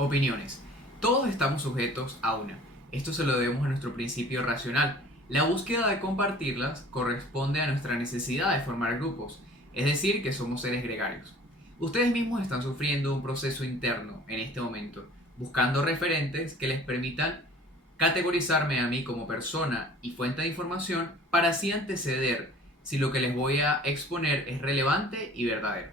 Opiniones. Todos estamos sujetos a una. Esto se lo debemos a nuestro principio racional. La búsqueda de compartirlas corresponde a nuestra necesidad de formar grupos, es decir, que somos seres gregarios. Ustedes mismos están sufriendo un proceso interno en este momento, buscando referentes que les permitan categorizarme a mí como persona y fuente de información para así anteceder si lo que les voy a exponer es relevante y verdadero.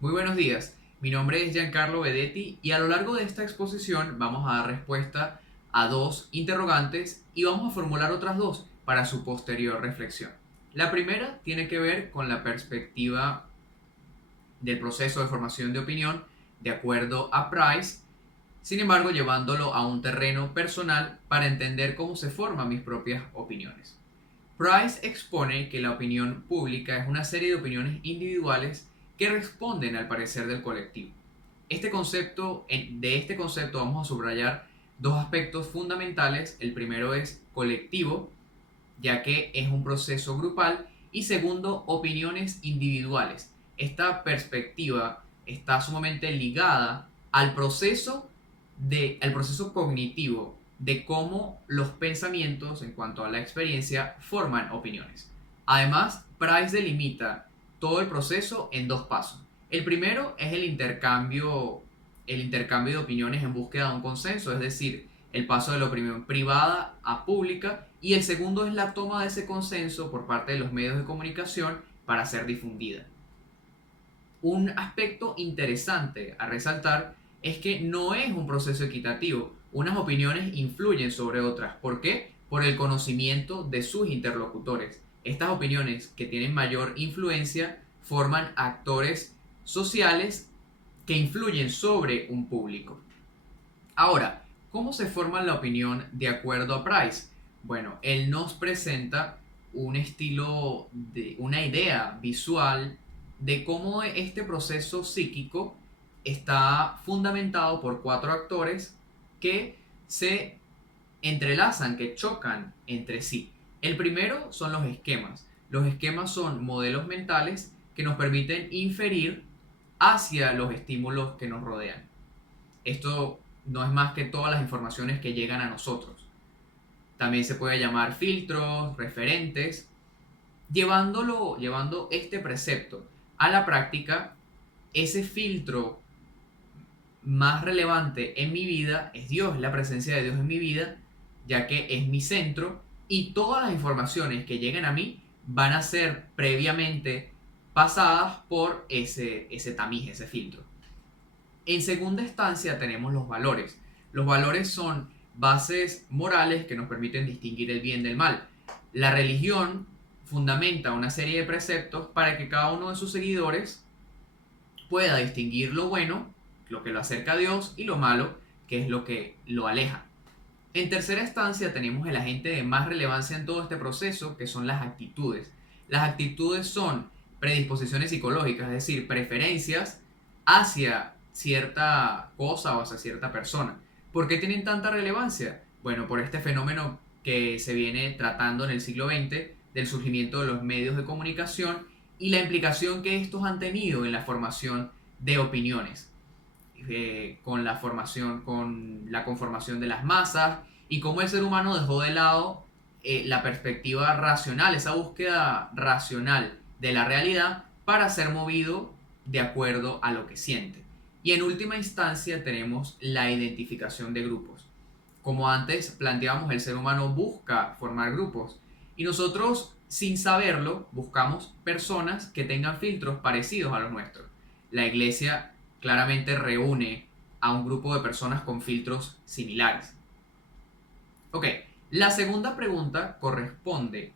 Muy buenos días. Mi nombre es Giancarlo Vedetti y a lo largo de esta exposición vamos a dar respuesta a dos interrogantes y vamos a formular otras dos para su posterior reflexión. La primera tiene que ver con la perspectiva del proceso de formación de opinión de acuerdo a Price, sin embargo llevándolo a un terreno personal para entender cómo se forman mis propias opiniones. Price expone que la opinión pública es una serie de opiniones individuales que responden al parecer del colectivo. De este concepto vamos a subrayar dos aspectos fundamentales. El primero es colectivo, ya que es un proceso grupal, y segundo, opiniones individuales. Esta perspectiva está sumamente ligada al proceso cognitivo de cómo los pensamientos en cuanto a la experiencia forman opiniones. Además, Price delimita todo el proceso en dos pasos. El primero es el intercambio de opiniones en búsqueda de un consenso, es decir, el paso de la opinión privada a pública, y el segundo es la toma de ese consenso por parte de los medios de comunicación para ser difundida. Un aspecto interesante a resaltar es que no es un proceso equitativo. Unas opiniones influyen sobre otras. ¿Por qué? Por el conocimiento de sus interlocutores. Estas opiniones que tienen mayor influencia forman actores sociales que influyen sobre un público. Ahora, ¿cómo se forma la opinión de acuerdo a Price? Bueno, él nos presenta un estilo de una idea visual de cómo este proceso psíquico está fundamentado por cuatro actores que se entrelazan, que chocan entre sí. El primero son los esquemas. Los esquemas son modelos mentales que nos permiten inferir hacia los estímulos que nos rodean. Esto no es más que todas las informaciones que llegan a nosotros. También se puede llamar filtros, referentes. Llevando este precepto a la práctica, ese filtro más relevante en mi vida es Dios, la presencia de Dios en mi vida, ya que es mi centro y todas las informaciones que lleguen a mí van a ser previamente pasadas por ese tamiz, ese filtro. En segunda instancia tenemos los valores. Los valores son bases morales que nos permiten distinguir el bien del mal. La religión fundamenta una serie de preceptos para que cada uno de sus seguidores pueda distinguir lo bueno, lo que lo acerca a Dios, y lo malo, que es lo que lo aleja. En tercera instancia tenemos el agente de más relevancia en todo este proceso, que son las actitudes. Las actitudes son predisposiciones psicológicas, es decir, preferencias hacia cierta cosa o hacia cierta persona. ¿Por qué tienen tanta relevancia? Bueno, por este fenómeno que se viene tratando en el siglo XX del surgimiento de los medios de comunicación y la implicación que estos han tenido en la formación de opiniones, con la conformación de las masas, y cómo el ser humano dejó de lado la perspectiva racional, esa búsqueda racional de la realidad para ser movido de acuerdo a lo que siente. Y en última instancia tenemos la identificación de grupos. Como antes planteábamos, el ser humano busca formar grupos y nosotros, sin saberlo, buscamos personas que tengan filtros parecidos a los nuestros. La iglesia claramente reúne a un grupo de personas con filtros similares. Ok, la segunda pregunta corresponde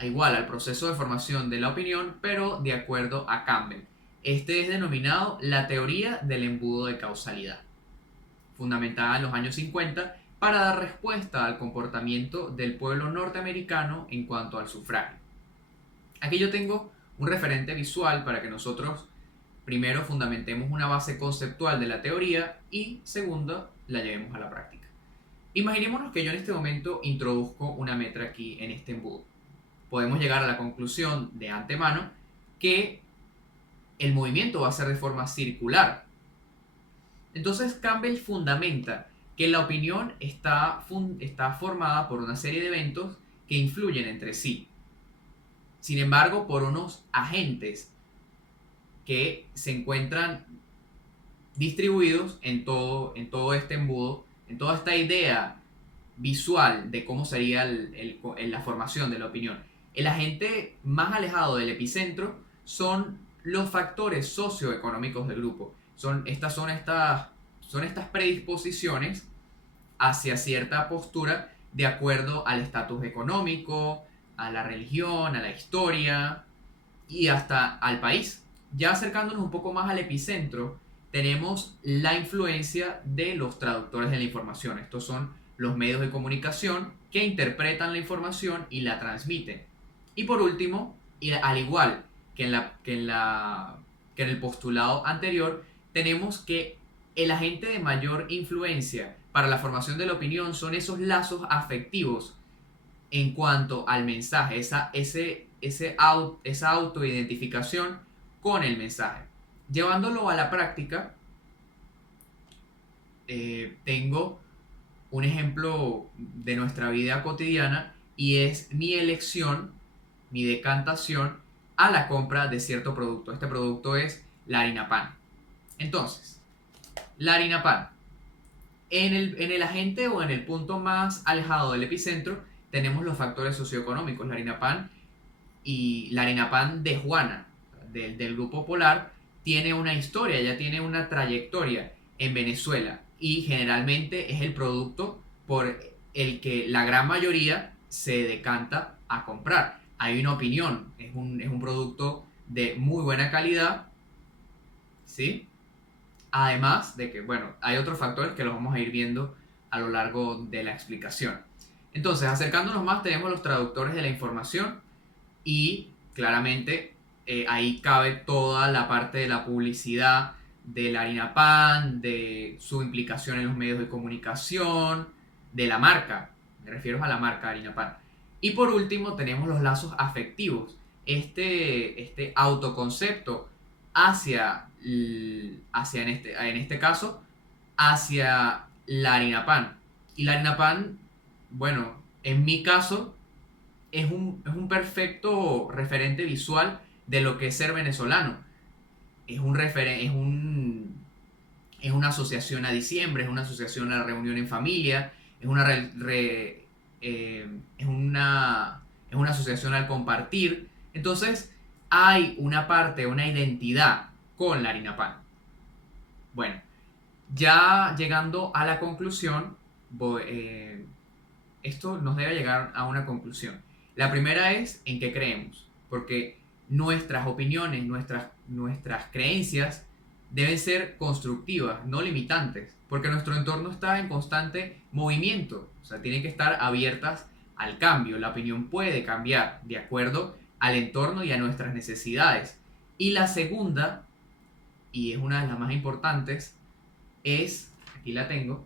igual al proceso de formación de la opinión, pero de acuerdo a Campbell. Este es denominado la teoría del embudo de causalidad, fundamentada en los años 50 para dar respuesta al comportamiento del pueblo norteamericano en cuanto al sufragio. Aquí yo tengo un referente visual para que nosotros primero fundamentemos una base conceptual de la teoría y segundo la llevemos a la práctica. Imaginémonos que yo en este momento introduzco una metra aquí en este embudo. Podemos llegar a la conclusión de antemano que el movimiento va a ser de forma circular. Entonces Campbell fundamenta que la opinión está formada por una serie de eventos que influyen entre sí. Sin embargo, por unos agentes que se encuentran distribuidos en todo este embudo, en toda esta idea visual de cómo sería la formación de la opinión. El agente más alejado del epicentro son los factores socioeconómicos del grupo. Son estas predisposiciones hacia cierta postura de acuerdo al estatus económico, a la religión, a la historia y hasta al país. Ya acercándonos un poco más al epicentro, tenemos la influencia de los traductores de la información. Estos son los medios de comunicación que interpretan la información y la transmiten. Y por último, y al igual que en el postulado anterior, tenemos que el agente de mayor influencia para la formación de la opinión son esos lazos afectivos en cuanto al mensaje, esa autoidentificación con el mensaje. Llevándolo a la práctica, tengo un ejemplo de nuestra vida cotidiana y es mi elección, mi decantación a la compra de cierto producto. Este producto es la harina pan. Entonces, la harina pan. En el agente o en el punto más alejado del epicentro tenemos los factores socioeconómicos. La harina pan de Juana, del Grupo Polar, tiene una historia, ya tiene una trayectoria en Venezuela y generalmente es el producto por el que la gran mayoría se decanta a comprar. Hay una opinión, es un producto de muy buena calidad, ¿sí? Además de que, bueno, hay otros factores que los vamos a ir viendo a lo largo de la explicación. Entonces, acercándonos más, tenemos los traductores de la información y claramente ahí cabe toda la parte de la publicidad de la harina pan, de su implicación en los medios de comunicación, de la marca, me refiero a la marca harina pan. Y por último tenemos los lazos afectivos, este autoconcepto hacia, en este caso, hacia la harina pan. Y la harina pan, bueno, en mi caso, es un perfecto referente visual de lo que es ser venezolano. Es una asociación a diciembre, es una asociación a la reunión en familia, es una asociación al compartir. Entonces, hay una parte, una identidad con la harina pan. Bueno, ya llegando a la conclusión, esto nos debe llegar a una conclusión. La primera es en qué creemos, porque nuestras opiniones, nuestras creencias deben ser constructivas, no limitantes, porque nuestro entorno está en constante movimiento, o sea, tienen que estar abiertas al cambio. La opinión puede cambiar de acuerdo al entorno y a nuestras necesidades. Y la segunda, y es una de las más importantes, es, aquí la tengo,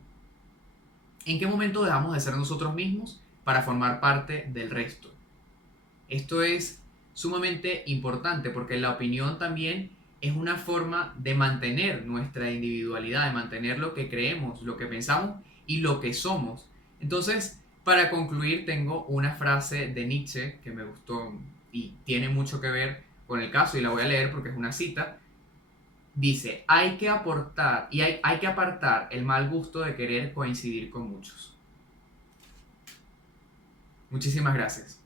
¿en qué momento dejamos de ser nosotros mismos para formar parte del resto? Esto es sumamente importante porque la opinión también es una forma de mantener nuestra individualidad, de mantener lo que creemos, lo que pensamos y lo que somos. Entonces, para concluir, tengo una frase de Nietzsche que me gustó y tiene mucho que ver con el caso y la voy a leer porque es una cita. Dice, hay que apartar el mal gusto de querer coincidir con muchos. Muchísimas gracias.